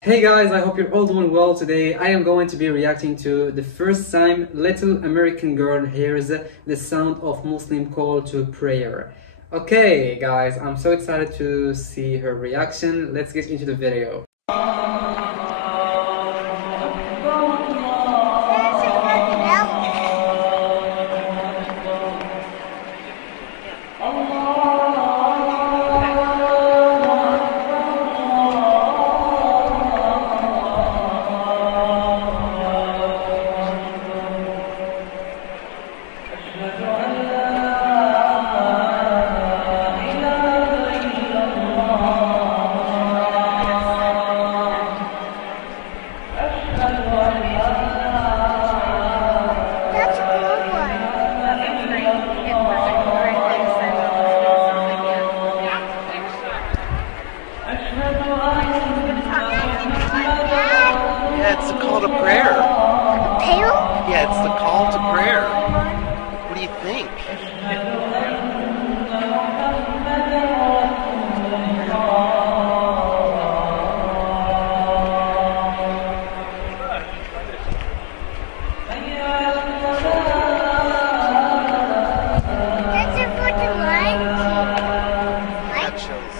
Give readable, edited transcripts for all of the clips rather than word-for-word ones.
Hey guys, I hope you're all doing well. Today I am going to be reacting to the first time little American girl hears the sound of Muslim call to prayer. Okay guys, I'm so excited to see her reaction. Let's get into the video. Yeah, it's the call to prayer. Yeah, it's the call to prayer. What do you think? That shows.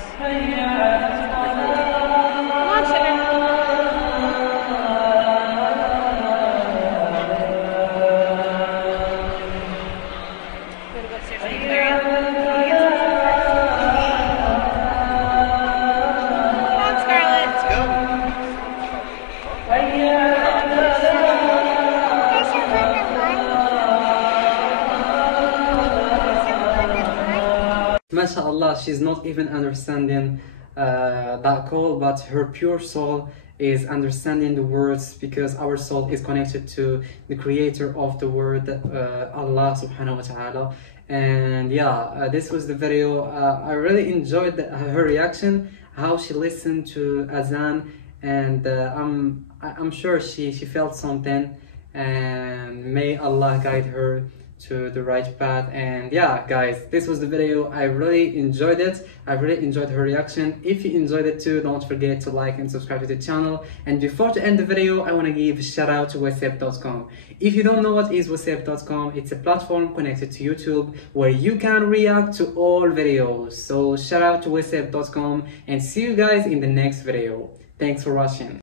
MashaAllah, she's not even understanding that call, but her pure soul is understanding the words, because our soul is connected to the creator of the word, Allah subhanahu wa ta'ala. And yeah, this was the video. I really enjoyed her reaction, how she listened to Azan, and I'm sure she felt something, and may Allah guide her to the right path. And yeah guys, this was the video. I really enjoyed it. I really enjoyed her reaction. If you enjoyed it too, don't forget to like and subscribe to the channel. And before to end the video, I want to give a shout out to moslem.com. If you don't know what is moslem.com, it's a platform connected to YouTube where you can react to all videos. So shout out to moslem.com, and see you guys in the next video. Thanks for watching.